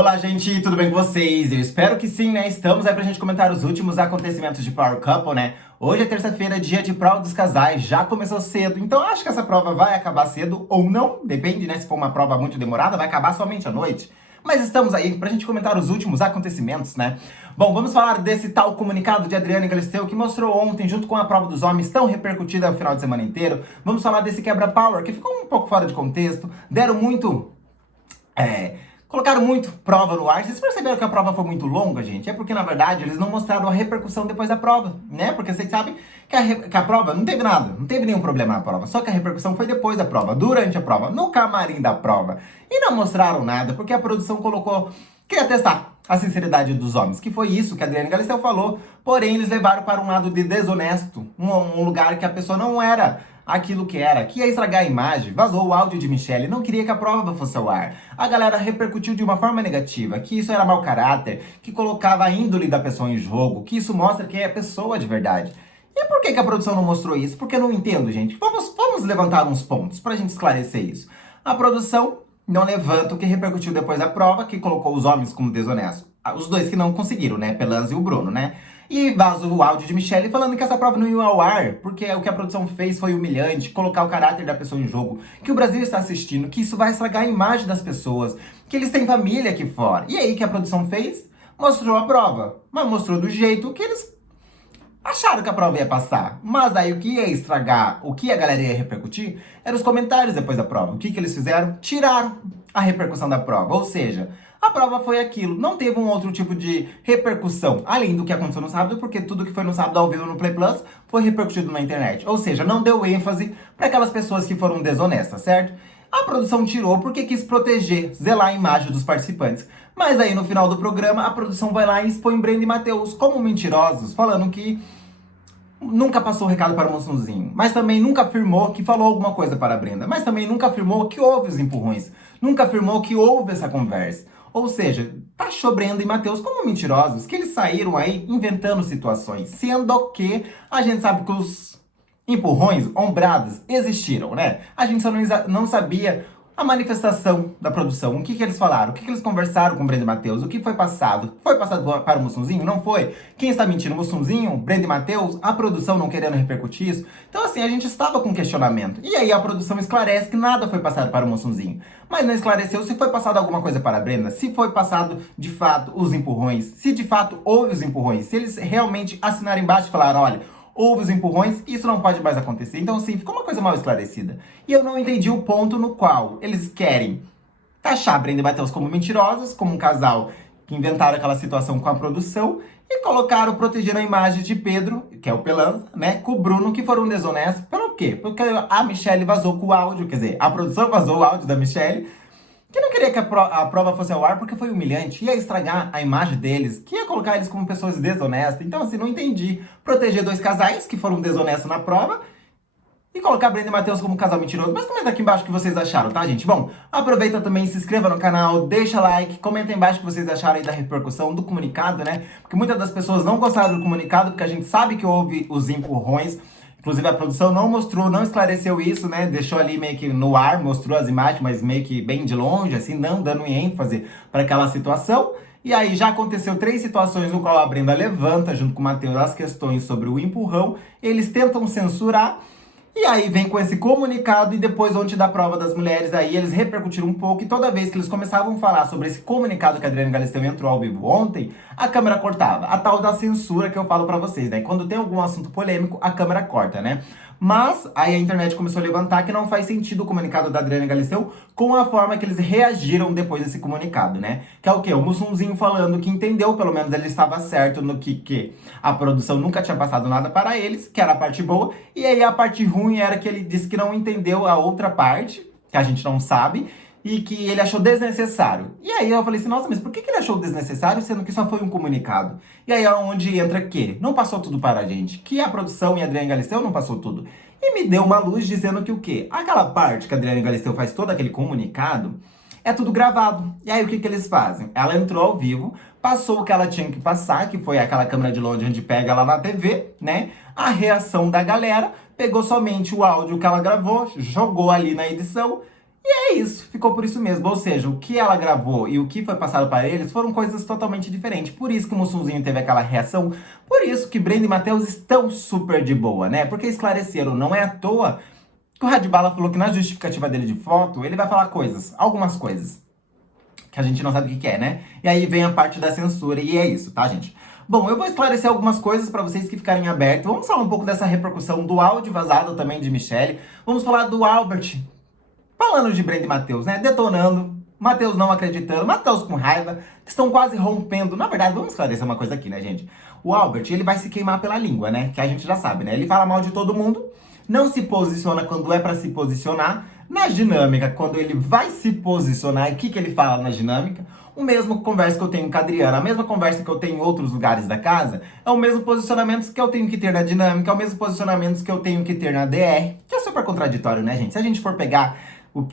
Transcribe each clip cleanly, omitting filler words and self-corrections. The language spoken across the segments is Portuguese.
Olá, gente, tudo bem com vocês? Eu espero que sim, né? Estamos aí pra gente comentar os últimos acontecimentos de Power Couple, né? Hoje é terça-feira, dia de prova dos casais, já começou cedo, então acho que essa prova vai acabar cedo ou não, depende, né? Se for uma prova muito demorada, vai acabar somente à noite. Mas estamos aí pra gente comentar os últimos acontecimentos, né? Bom, vamos falar desse tal comunicado de Adriana Galisteu que mostrou ontem, junto com a prova dos homens, tão repercutida o final de semana inteiro. Vamos falar desse quebra-power, que ficou um pouco fora de contexto, deram muito... Colocaram muito prova no ar. Vocês perceberam que a prova foi muito longa, gente? É porque, na verdade, eles não mostraram a repercussão depois da prova, né? Porque vocês sabem que a prova não teve nada, não teve nenhum problema na prova. Só que a repercussão foi depois da prova, durante a prova, no camarim da prova. E não mostraram nada, porque a produção colocou... Queria testar a sinceridade dos homens, que foi isso que a Adriana Galisteu falou. Porém, eles levaram para um lado de desonesto, um lugar que a pessoa não era aquilo que era, que ia estragar a imagem. Vazou o áudio de Michelle, não queria que a prova fosse ao ar. A galera repercutiu de uma forma negativa, que isso era mau caráter, que colocava a índole da pessoa em jogo, que isso mostra quem é a pessoa de verdade. E por que a produção não mostrou isso? Porque eu não entendo, gente. Vamos levantar uns pontos pra gente esclarecer isso. A produção não levanta o que repercutiu depois da prova, que colocou os homens como desonestos. Os dois que não conseguiram, né? Pelanza e o Bruno, né? E vaza o áudio de Michelle falando que essa prova não ia ao ar, porque o que a produção fez foi humilhante, colocar o caráter da pessoa em jogo, que o Brasil está assistindo, que isso vai estragar a imagem das pessoas, que eles têm família aqui fora. E aí, o que a produção fez? Mostrou a prova, mas mostrou do jeito que eles acharam que a prova ia passar. Mas aí o que ia estragar, o que a galera ia repercutir, eram os comentários depois da prova. O que eles fizeram? Tiraram a repercussão da prova. Ou seja, a prova foi aquilo. Não teve um outro tipo de repercussão, além do que aconteceu no sábado, porque tudo que foi no sábado ao vivo no Play Plus foi repercutido na internet. Ou seja, não deu ênfase para aquelas pessoas que foram desonestas, certo? A produção tirou porque quis proteger, zelar a imagem dos participantes. Mas aí no final do programa, a produção vai lá e expõe Brenda e Matheus como mentirosos, falando que nunca passou o recado para o Mussunzinho, mas também nunca afirmou que falou alguma coisa para a Brenda, mas também nunca afirmou que houve os empurrões, nunca afirmou que houve essa conversa. Ou seja, taxou Brenda e Matheus como mentirosos, que eles saíram aí inventando situações, sendo que a gente sabe que os empurrões, ombradas, existiram, né? A gente só não sabia a manifestação da produção, o que eles falaram, o que eles conversaram com o Brenda e Matheus, o que foi passado. Foi passado para o Mussunzinho? Não foi? Quem está mentindo? O Mussunzinho? Brenda e Matheus? A produção não querendo repercutir isso? Então assim, a gente estava com questionamento. E aí a produção esclarece que nada foi passado para o Mussunzinho. Mas não esclareceu se foi passado alguma coisa para a Brenda, se foi passado de fato os empurrões, se de fato houve os empurrões, se eles realmente assinaram embaixo e falaram, olha, houve os empurrões, isso não pode mais acontecer. Então, assim, ficou uma coisa mal esclarecida. E eu não entendi o ponto no qual eles querem taxar Brenda e Matheus como mentirosos, como um casal que inventaram aquela situação com a produção, e colocaram protegendo a imagem de Pedro, que é o Pelanza, né, com o Bruno, que foram desonestos. Pelo quê? Porque a Michelle vazou com o áudio, quer dizer, a produção vazou o áudio da Michelle, que não queria que a prova fosse ao ar porque foi humilhante, ia estragar a imagem deles, que ia colocar eles como pessoas desonestas. Então, assim, não entendi. Proteger dois casais que foram desonestos na prova e colocar Brenda e Matheus como um casal mentiroso. Mas comenta aqui embaixo o que vocês acharam, tá, gente? Bom, aproveita também, se inscreva no canal, deixa like, comenta aí embaixo o que vocês acharam aí da repercussão do comunicado, né? Porque muitas das pessoas não gostaram do comunicado, porque a gente sabe que houve os empurrões. Inclusive a produção não mostrou, não esclareceu isso, né? Deixou ali meio que no ar, mostrou as imagens, mas meio que bem de longe, assim, não dando ênfase para aquela situação. E aí já aconteceu 3 situações no qual a Brenda levanta, junto com o Matheus, as questões sobre o empurrão. Eles tentam censurar. E aí vem com esse comunicado e depois ontem da prova das mulheres aí eles repercutiram um pouco e toda vez que eles começavam a falar sobre esse comunicado que a Adriana Galisteu entrou ao vivo ontem, a câmera cortava. A tal da censura que eu falo pra vocês, né? Quando tem algum assunto polêmico, a câmera corta, né? Mas aí a internet começou a levantar que não faz sentido o comunicado da Adriana Galisteu com a forma que eles reagiram depois desse comunicado, né? Que é o quê? O Mussunzinho falando que entendeu, pelo menos ele estava certo no que a produção nunca tinha passado nada para eles, que era a parte boa, e aí a parte ruim era que ele disse que não entendeu a outra parte, que a gente não sabe, e que ele achou desnecessário. E aí eu falei assim, nossa, mas por que ele achou desnecessário, sendo que só foi um comunicado? E aí é onde entra que não passou tudo para a gente, que a produção e a Adriana Galisteu não passou tudo. E me deu uma luz dizendo que o quê? Aquela parte que a Adriana Galisteu faz todo aquele comunicado, é tudo gravado. E aí o que eles fazem? Ela entrou ao vivo, passou o que ela tinha que passar, que foi aquela câmera de longe onde pega ela na TV, né? A reação da galera, pegou somente o áudio que ela gravou, jogou ali na edição, É isso, ficou por isso mesmo. Ou seja, o que ela gravou e o que foi passado para eles foram coisas totalmente diferentes. Por isso que o Mussunzinho teve aquela reação. Por isso que Brenda e Matheus estão super de boa, né? Porque esclareceram, não é à toa que o Radbala falou que na justificativa dele de foto, ele vai falar coisas, algumas coisas, que a gente não sabe o que é, né? E aí vem a parte da censura e é isso, tá, gente? Bom, eu vou esclarecer algumas coisas para vocês que ficarem abertos. Vamos falar um pouco dessa repercussão do áudio vazado também de Michelle. Vamos falar do Albert falando de Brenda e Matheus, né? Detonando, Matheus não acreditando, Matheus com raiva, estão quase rompendo. Na verdade, vamos esclarecer uma coisa aqui, né, gente? O Albert, ele vai se queimar pela língua, né? Que a gente já sabe, né? Ele fala mal de todo mundo, não se posiciona quando é pra se posicionar. Na dinâmica, quando ele vai se posicionar, e o que ele fala na dinâmica? O mesmo conversa que eu tenho com a Adriana, a mesma conversa que eu tenho em outros lugares da casa, é o mesmo posicionamento que eu tenho que ter na dinâmica, é o mesmo posicionamento que eu tenho que ter na DR, que é super contraditório, né, gente? Se a gente for pegar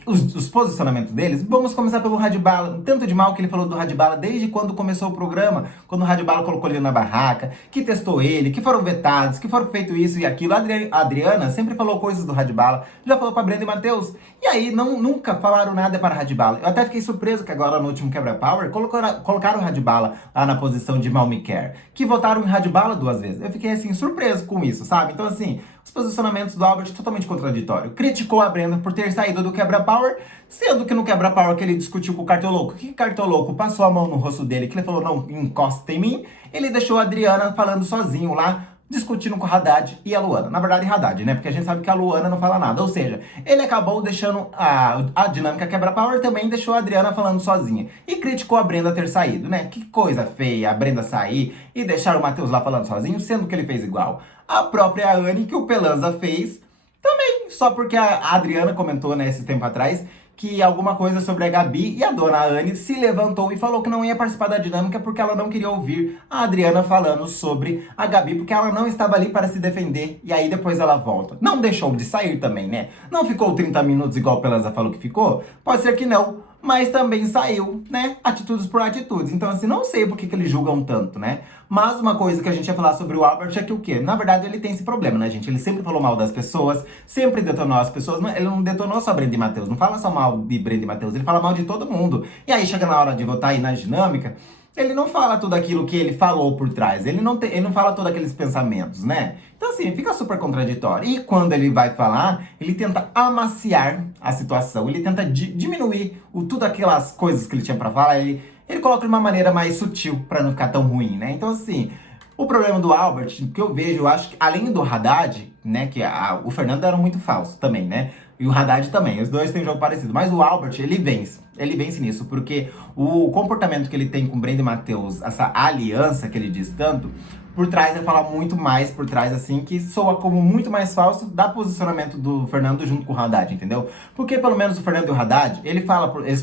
os posicionamentos deles, vamos começar pelo Radbala. Tanto de mal que ele falou do Radbala desde quando começou o programa, quando o Radbala colocou ele na barraca, que testou ele, que foram vetados, que foram feito isso e aquilo. A Adriana sempre falou coisas do Radbala, já falou pra Brenda e Matheus. E aí nunca falaram nada para o Radbala. Eu até fiquei surpreso que agora no último Quebra Power colocaram o Radbala lá na posição de Mal Me Care, que votaram em Radbala 2 vezes. Eu fiquei assim surpreso com isso, sabe? Então assim, os posicionamentos do Albert totalmente contraditório. Criticou a Brenda por ter saído do Quebra Power, sendo que no Quebra Power que ele discutiu com o Cartoloco, que Cartoloco passou a mão no rosto dele, que ele falou, não encosta em mim, ele deixou a Adriana falando sozinho lá, discutindo com o Haddad e a Luana. Na verdade, Haddad, né? Porque a gente sabe que a Luana não fala nada. Ou seja, ele acabou deixando a dinâmica quebra-power, também deixou a Adriana falando sozinha. E criticou a Brenda ter saído, né? Que coisa feia a Brenda sair e deixar o Matheus lá falando sozinho, sendo que ele fez igual. A própria Anne, que o Pelanza fez, também, só porque a Adriana comentou, né, esse tempo atrás, que alguma coisa sobre a Gabi, e a dona Anne se levantou e falou que não ia participar da dinâmica porque ela não queria ouvir a Adriana falando sobre a Gabi, porque ela não estava ali para se defender, e aí depois ela volta. Não deixou de sair também, né? Não ficou 30 minutos igual o Pelanza falou que ficou? Pode ser que não, mas também saiu, né? Atitudes por atitudes. Então, assim, não sei por que eles julgam tanto, né? Mas uma coisa que a gente ia falar sobre o Albert é que o quê? Na verdade, ele tem esse problema, né, gente? Ele sempre falou mal das pessoas, sempre detonou as pessoas. Ele não detonou só Brenda e Matheus, não fala só mal de Brenda e Matheus, ele fala mal de todo mundo. E aí, chega na hora de votar aí na dinâmica, ele não fala tudo aquilo que ele falou por trás. Ele não fala todos aqueles pensamentos, né? Então, assim, fica super contraditório. E quando ele vai falar, ele tenta amaciar a situação. Ele tenta diminuir tudo aquelas coisas que ele tinha pra falar. Ele coloca de uma maneira mais sutil pra não ficar tão ruim, né? Então, assim, o problema do Albert, que eu vejo, eu acho que além do Haddad, né? Que o Fernando era muito falso também, né? E o Haddad também, os dois têm um jogo parecido. Mas o Albert, ele vence. Ele vence nisso, porque o comportamento que ele tem com Brenda e Matheus, essa aliança que ele diz tanto, por trás ele fala muito mais, por trás assim, que soa como muito mais falso da posicionamento do Fernando junto com o Haddad, entendeu? Porque pelo menos o Fernando e o Haddad, eles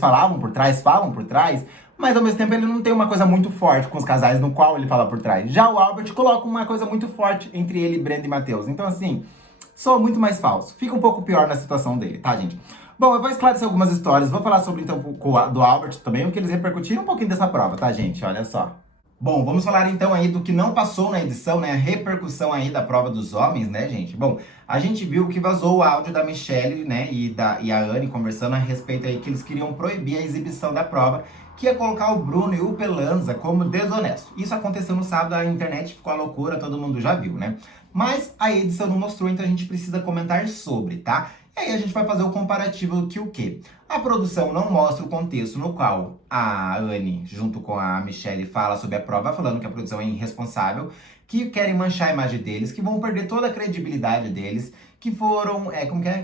falam por trás, mas ao mesmo tempo ele não tem uma coisa muito forte com os casais no qual ele fala por trás. Já o Albert coloca uma coisa muito forte entre ele, Brenda e Matheus. Então assim, soa muito mais falso. Fica um pouco pior na situação dele, tá, gente? Bom, eu vou esclarecer algumas histórias. Vou falar sobre, então, do Albert também, o que eles repercutiram um pouquinho dessa prova, tá, gente? Olha só. Bom, vamos falar então aí do que não passou na edição, né? A repercussão aí da prova dos homens, né, gente? Bom, a gente viu que vazou o áudio da Michelle, né, e a Anne conversando a respeito aí que eles queriam proibir a exibição da prova, que ia colocar o Bruno e o Pelanza como desonesto. Isso aconteceu no sábado, a internet ficou a loucura, todo mundo já viu, né? Mas a edição não mostrou, então a gente precisa comentar sobre, tá? E aí a gente vai fazer o comparativo que o quê? A produção não mostra o contexto no qual a Anne, junto com a Michelle, fala sobre a prova, falando que a produção é irresponsável, que querem manchar a imagem deles, que vão perder toda a credibilidade deles, que foram,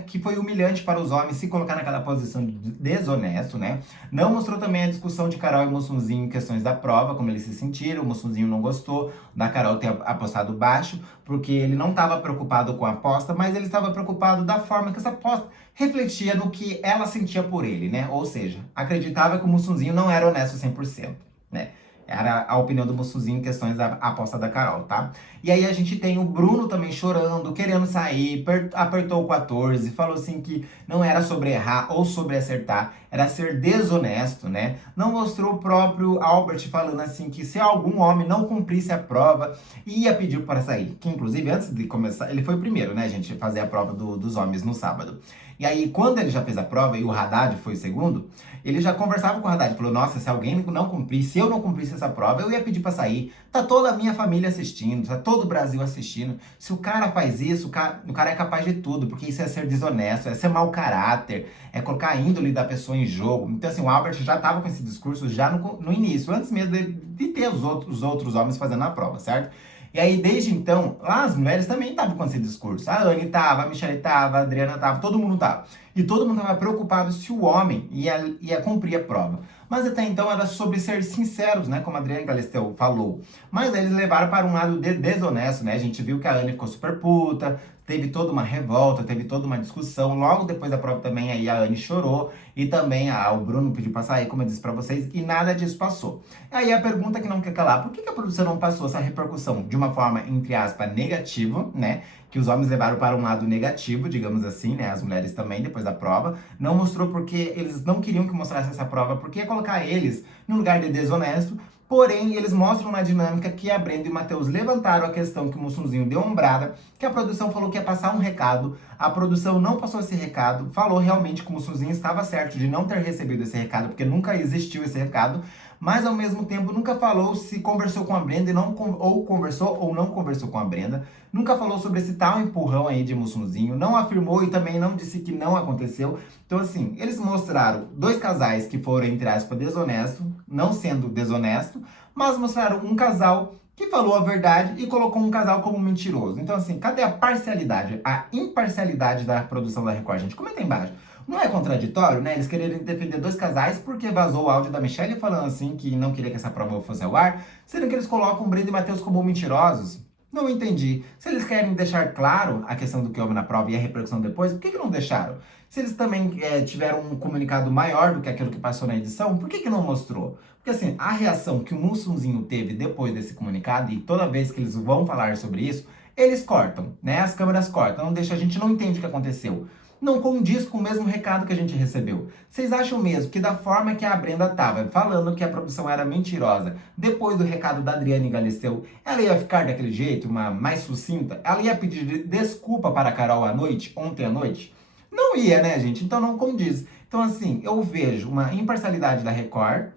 que foi humilhante para os homens se colocar naquela posição de desonesto, né? Não mostrou também a discussão de Carol e Mussunzinho em questões da prova, como eles se sentiram. O Mussunzinho não gostou da Carol ter apostado baixo, porque ele não estava preocupado com a aposta, mas ele estava preocupado da forma que essa aposta refletia no que ela sentia por ele, né? Ou seja, acreditava que o Mussunzinho não era honesto 100%, né? Era a opinião do Mussunzinho em questões da aposta da Carol, tá? E aí a gente tem o Bruno também chorando, querendo sair, apertou o 14, falou assim que não era sobre errar ou sobre acertar, era ser desonesto, né? Não mostrou o próprio Albert falando assim que se algum homem não cumprisse a prova, ia pedir para sair. Que inclusive antes de começar, ele foi o primeiro, né, gente, fazer a prova dos homens no sábado. E aí, quando ele já fez a prova e o Haddad foi o segundo, ele já conversava com o Haddad, falou, nossa, se alguém não cumprisse, se eu não cumprisse essa prova, eu ia pedir pra sair. Tá toda a minha família assistindo, tá todo o Brasil assistindo. Se o cara faz isso, o cara é capaz de tudo, porque isso é ser desonesto, é ser mau caráter, é colocar a índole da pessoa em jogo. Então, assim, o Albert já tava com esse discurso já no início, antes mesmo de ter os outros homens fazendo a prova, certo? E aí, desde então, lá as mulheres também estavam com esse discurso. A Anne tava, a Michelle tava, a Adriana tava, todo mundo tava. E todo mundo tava preocupado se o homem ia cumprir a prova. Mas até então era sobre ser sinceros, né? Como a Adriana Galisteu falou. Mas eles levaram para um lado desonesto, né? A gente viu que a Anne ficou super puta, teve toda uma revolta, teve toda uma discussão. Logo depois da prova também, aí a Anne chorou. E também o Bruno pediu pra sair, como eu disse pra vocês, e nada disso passou. Aí a pergunta que não quer calar, por que a produção não passou essa repercussão de uma forma, entre aspas, negativa, né? Que os homens levaram para um lado negativo, digamos assim, né? As mulheres também, depois da prova. Não mostrou porque eles não queriam que mostrasse essa prova, porque ia colocar eles no lugar de desonesto. Porém, eles mostram na dinâmica que a Brenda e o Matheus levantaram a questão que o Mussunzinho deu ombrada, que a produção falou que ia passar um recado, a produção não passou esse recado, falou realmente que o Mussunzinho estava certo de não ter recebido esse recado, porque nunca existiu esse recado, mas ao mesmo tempo nunca falou se conversou com a Brenda e não, ou conversou ou não conversou com a Brenda, nunca falou sobre esse tal empurrão aí de Mussunzinho, não afirmou e também não disse que não aconteceu. Então assim, eles mostraram dois casais que foram, entre aspas, desonestos, não sendo desonesto, mas mostraram um casal que falou a verdade e colocou um casal como mentiroso. Então assim, cadê a parcialidade, a imparcialidade da produção da Record, gente? Comenta aí embaixo. Não é contraditório, né? Eles quererem defender dois casais porque vazou o áudio da Michelle falando assim que não queria que essa prova fosse ao ar, sendo que eles colocam Brenda e Matheus como mentirosos. Não entendi. Se eles querem deixar claro a questão do que houve na prova e a repercussão depois, por que não deixaram? Se eles também tiveram um comunicado maior do que aquilo que passou na edição, por que não mostrou? Porque assim, a reação que o Mussunzinho teve depois desse comunicado, e toda vez que eles vão falar sobre isso, eles cortam, né? As câmeras cortam, não deixa, a gente não entende o que aconteceu. Não condiz com o mesmo recado que a gente recebeu. Vocês acham mesmo que da forma que a Brenda tava falando que a produção era mentirosa, depois do recado da Adriane Galisteu, ela ia ficar daquele jeito, uma mais sucinta? Ela ia pedir desculpa para a Carol à noite, ontem à noite? Não ia, né, gente? Então não condiz. Então, assim, eu vejo uma imparcialidade da Record.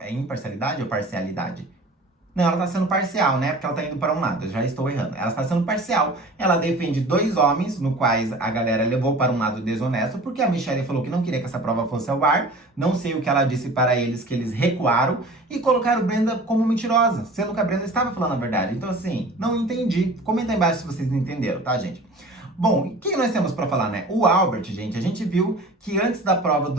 É imparcialidade ou parcialidade? Não, ela está sendo parcial, né? Porque ela está indo para um lado, eu já estou errando. Ela está sendo parcial. Ela defende dois homens, no quais a galera levou para um lado desonesto, porque a Michelle falou que não queria que essa prova fosse ao ar. Não sei o que ela disse para eles, que eles recuaram e colocaram Brenda como mentirosa, sendo que a Brenda estava falando a verdade. Então, assim, não entendi. Comenta aí embaixo se vocês não entenderam, tá, gente? Bom, o que nós temos para falar, né? O Albert, gente, a gente viu que antes da prova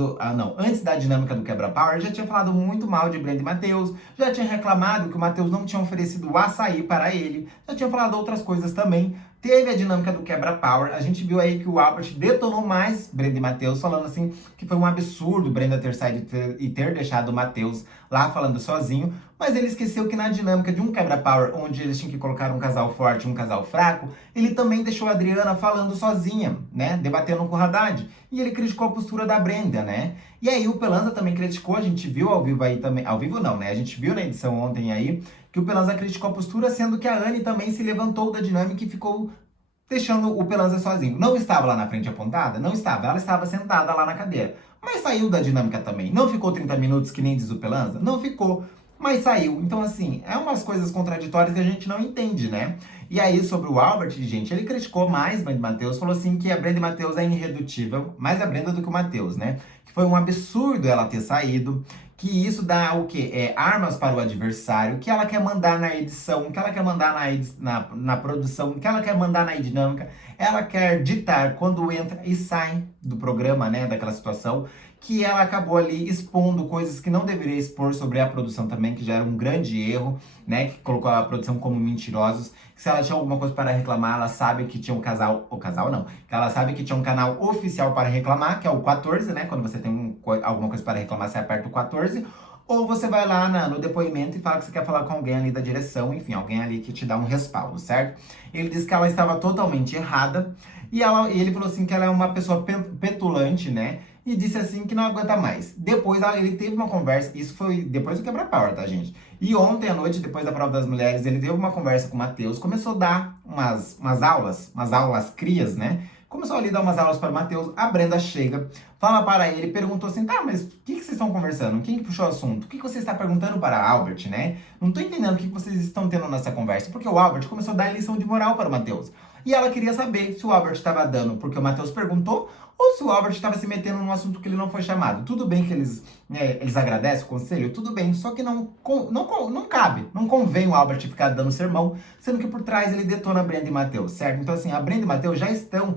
antes da dinâmica do quebra-pau, já tinha falado muito mal de Brenda e Matheus, já tinha reclamado que o Matheus não tinha oferecido o açaí para ele, já tinha falado outras coisas também. Teve a dinâmica do quebra-power, a gente viu aí que o Albert detonou mais Brenda e Matheus, falando assim que foi um absurdo Brenda ter saído e ter deixado o Matheus lá falando sozinho, mas ele esqueceu que na dinâmica de um quebra-power, onde eles tinham que colocar um casal forte e um casal fraco, ele também deixou a Adriana falando sozinha, né, debatendo com o Haddad, e ele criticou a postura da Brenda, né, e aí o Pelanza também criticou, a gente viu ao vivo aí também, ao vivo não, né, a gente viu na edição ontem aí, que o Pelanza criticou a postura, sendo que a Anne também se levantou da dinâmica e ficou deixando o Pelanza sozinho. Não estava lá na frente apontada? Não estava. Ela estava sentada lá na cadeira. Mas saiu da dinâmica também. Não ficou 30 minutos, que nem diz o Pelanza? Não ficou. Mas saiu. Então, assim, é umas coisas contraditórias que a gente não entende, né? E aí, sobre o Albert, gente, ele criticou mais Brenda e Matheus, falou assim que a Brenda e Matheus é irredutível, mais a Brenda do que o Matheus, né? Que foi um absurdo ela ter saído, que isso dá o quê? Armas para o adversário, que ela quer mandar na edição, que ela quer mandar na produção, que ela quer mandar na dinâmica, ela quer ditar quando entra e sai do programa, né, daquela situação, que ela acabou ali expondo coisas que não deveria expor sobre a produção também, que já era um grande erro, né, que colocou a produção como mentirosos. Se ela tinha alguma coisa para reclamar, ela sabe que tinha um casal, o casal não, que ela sabe que tinha um canal oficial para reclamar, que é o 14, né, quando você tem alguma coisa para reclamar, você aperta o 14, ou você vai lá no depoimento e fala que você quer falar com alguém ali da direção, enfim, alguém ali que te dá um respaldo, certo? Ele disse que ela estava totalmente errada, e ele falou assim que ela é uma pessoa petulante, né? E disse assim que não aguenta mais. Depois ele teve uma conversa, isso foi depois do quebra-pau, tá, gente? E ontem à noite, depois da prova das mulheres, ele teve uma conversa com o Matheus, começou a dar umas aulas crias, né? Começou ali a dar umas aulas para o Matheus. A Brenda chega, fala para ele, perguntou assim: tá, mas o que vocês estão conversando? Quem que puxou o assunto? O que você está perguntando para Albert, né? Não tô entendendo o que vocês estão tendo nessa conversa. Porque o Albert começou a dar lição de moral para o Matheus. E ela queria saber se o Albert estava dando porque o Matheus perguntou ou se o Albert estava se metendo num assunto que ele não foi chamado. Tudo bem que eles agradecem o conselho, tudo bem, só que não cabe, não convém o Albert ficar dando sermão, sendo que por trás ele detona a Brenda e Matheus, certo? Então assim, a Brenda e Matheus já estão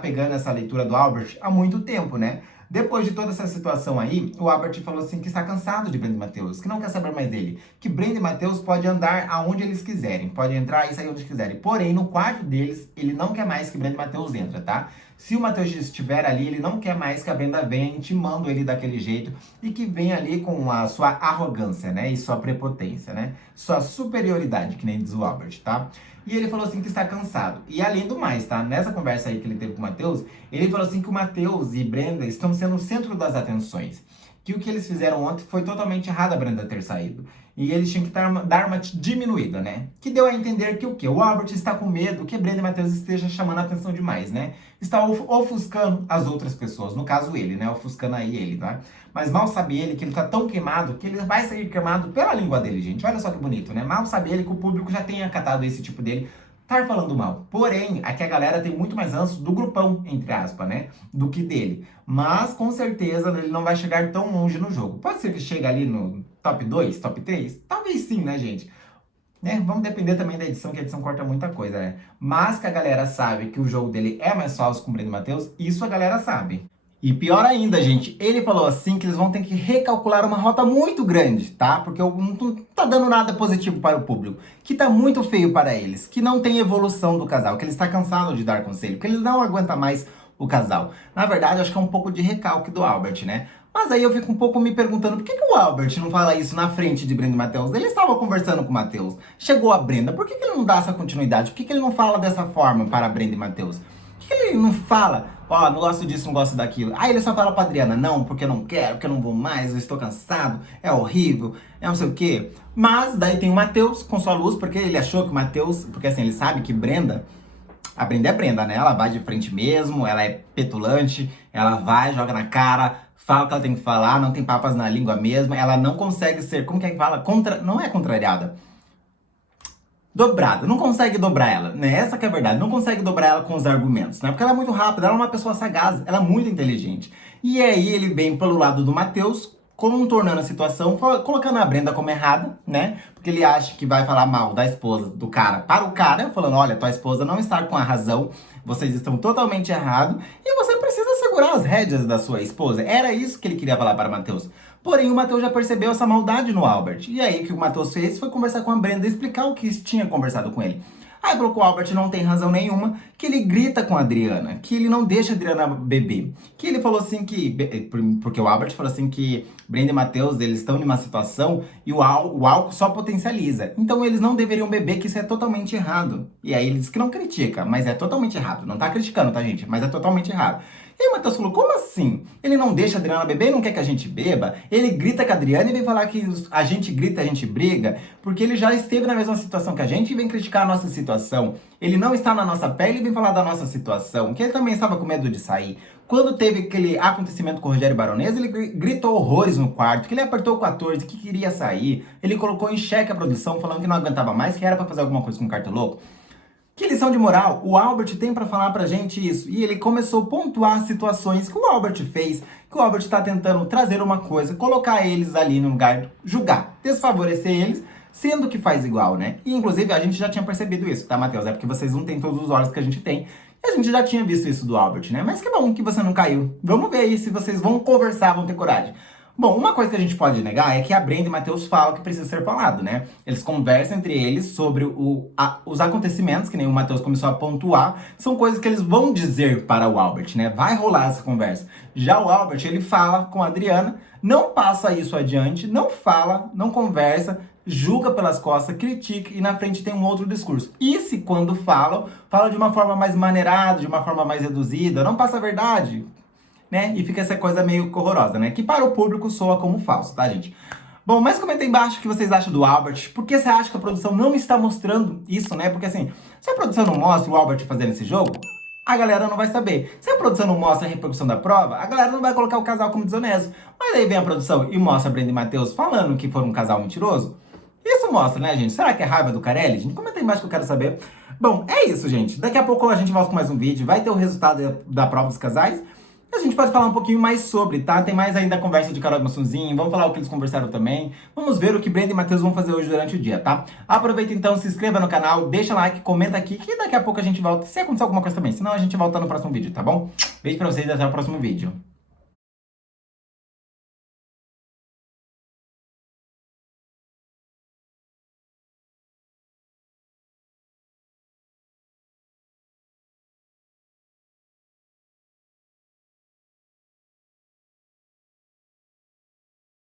pegando essa leitura do Albert há muito tempo, né? Depois de toda essa situação aí, o Albert falou assim que está cansado de Brenda e Matheus, que não quer saber mais dele, que Brenda e Matheus podem andar aonde eles quiserem, podem entrar e sair onde quiserem. Porém, no quarto deles, ele não quer mais que Brenda e Matheus entrem, tá? Se o Matheus estiver ali, ele não quer mais que a Brenda venha intimando ele daquele jeito e que venha ali com a sua arrogância, né? E sua prepotência, né? Sua superioridade, que nem diz o Albert, tá? E ele falou assim que está cansado. E além do mais, tá? Nessa conversa aí que ele teve com o Matheus, ele falou assim que o Matheus e Brenda estão sendo o centro das atenções. Que o que eles fizeram ontem foi totalmente errado a Brenda ter saído. E eles tinham que dar uma diminuída, né? Que deu a entender que o quê? O Albert está com medo que Brenda e Matheus estejam chamando a atenção demais, né? Está ofuscando as outras pessoas. No caso ele, né? Ofuscando aí ele, tá? Mas mal sabe ele que ele tá tão queimado que ele vai sair queimado pela língua dele, gente. Olha só que bonito, né? Mal sabe ele que o público já tenha acatado esse tipo dele estar falando mal. Porém, aqui a galera tem muito mais ranço do grupão, entre aspas, né? Do que dele. Mas, com certeza, ele não vai chegar tão longe no jogo. Pode ser que chegue ali no top 2, top 3? Talvez sim, né, gente? Né? Vamos depender também da edição, que a edição corta muita coisa, né? Mas que a galera sabe que o jogo dele é mais falso com o Breno e Matheus, isso a galera sabe. E pior ainda, gente, ele falou assim que eles vão ter que recalcular uma rota muito grande, tá? Porque não tá dando nada positivo para o público, que tá muito feio para eles, que não tem evolução do casal, que ele está cansado de dar conselho, que ele não aguenta mais o casal. Na verdade, acho que é um pouco de recalque do Albert, né? Mas aí eu fico um pouco me perguntando por que o Albert não fala isso na frente de Brenda e Matheus? Ele estava conversando com o Matheus, chegou a Brenda, por que ele não dá essa continuidade? Por que ele não fala dessa forma para Brenda e Matheus? Por que ele não fala, ó, não gosto disso, não gosto daquilo? Aí ele só fala pra Adriana, não, porque eu não quero, porque eu não vou mais, eu estou cansado, é horrível, é não sei o quê. Mas daí tem o Matheus com sua luz, porque ele achou que o Matheus, porque assim, ele sabe que a Brenda é Brenda, né? Ela vai de frente mesmo, ela é petulante, ela vai, joga na cara, fala o que ela tem que falar, não tem papas na língua mesmo, ela não consegue ser, como que é que fala? Não é contrariada. Dobrada, não consegue dobrar ela, né? Essa que é a verdade, não consegue dobrar ela com os argumentos, né? Porque ela é muito rápida, ela é uma pessoa sagaz, ela é muito inteligente. E aí ele vem pelo lado do Matheus, contornando a situação, colocando a Brenda como errada, né? Porque ele acha que vai falar mal da esposa do cara para o cara, falando, olha, tua esposa não está com a razão, vocês estão totalmente errados, e você precisa segurar as rédeas da sua esposa. Era isso que ele queria falar para o Matheus. Porém, o Matheus já percebeu essa maldade no Albert. E aí, o que o Matheus fez foi conversar com a Brenda e explicar o que tinha conversado com ele. Aí falou que o Albert não tem razão nenhuma, que ele grita com a Adriana, que ele não deixa a Adriana beber. Que ele falou assim que... Porque o Albert falou assim que Brenda e Matheus, eles estão numa situação e o álcool só potencializa. Então eles não deveriam beber, que isso é totalmente errado. E aí ele diz que não critica, mas é totalmente errado. Não tá criticando, tá, gente? Mas é totalmente errado. E aí o Matheus falou, como assim? Ele não deixa a Adriana beber e não quer que a gente beba? Ele grita com a Adriana e vem falar que a gente grita, a gente briga, porque ele já esteve na mesma situação que a gente e vem criticar a nossa situação. Ele não está na nossa pele e vem falar da nossa situação, que ele também estava com medo de sair. Quando teve aquele acontecimento com o Rogério Baronesa, ele gritou horrores no quarto, que ele apertou o 14, que queria sair. Ele colocou em xeque a produção, falando que não aguentava mais, que era pra fazer alguma coisa com o Cartoloco. Que lição de moral o Albert tem pra falar pra gente isso? E ele começou a pontuar situações que o Albert fez, que o Albert tá tentando trazer uma coisa, colocar eles ali no lugar, julgar, desfavorecer eles, sendo que faz igual, né? E inclusive a gente já tinha percebido isso, tá, Matheus? É porque vocês não têm todos os olhos que a gente tem. E a gente já tinha visto isso do Albert, né? Mas que bom que você não caiu. Vamos ver aí se vocês vão conversar, vão ter coragem. Bom, uma coisa que a gente pode negar é que a Brenda e Matheus falam que precisa ser falado, né? Eles conversam entre eles sobre os acontecimentos, que nem o Matheus começou a pontuar, são coisas que eles vão dizer para o Albert, né? Vai rolar essa conversa. Já o Albert, ele fala com a Adriana, não passa isso adiante, não fala, não conversa, julga pelas costas, critica e na frente tem um outro discurso. E se quando falam, fala de uma forma mais maneirada, de uma forma mais reduzida, não passa a verdade, né? E fica essa coisa meio horrorosa, né? Que para o público soa como falso, tá, gente? Bom, mas comenta aí embaixo o que vocês acham do Albert. Por que você acha que a produção não está mostrando isso, né? Porque assim, se a produção não mostra o Albert fazendo esse jogo, a galera não vai saber. Se a produção não mostra a repercussão da prova, a galera não vai colocar o casal como desonesto. Mas aí vem a produção e mostra a Brenda e Matheus falando que foram um casal mentiroso. Isso mostra, né, gente? Será que é raiva do Carelli? Gente, comenta aí embaixo que eu quero saber. Bom, é isso, gente. Daqui a pouco a gente volta com mais um vídeo. Vai ter o resultado da prova dos casais. A gente pode falar um pouquinho mais sobre, tá? Tem mais ainda a conversa de Carol e Massunzinho, vamos falar o que eles conversaram também. Vamos ver o que Brenda e Matheus vão fazer hoje durante o dia, tá? Aproveita então, se inscreva no canal, deixa like, comenta aqui, que daqui a pouco a gente volta, se acontecer alguma coisa também. Senão a gente volta no próximo vídeo, tá bom? Beijo pra vocês e até o próximo vídeo.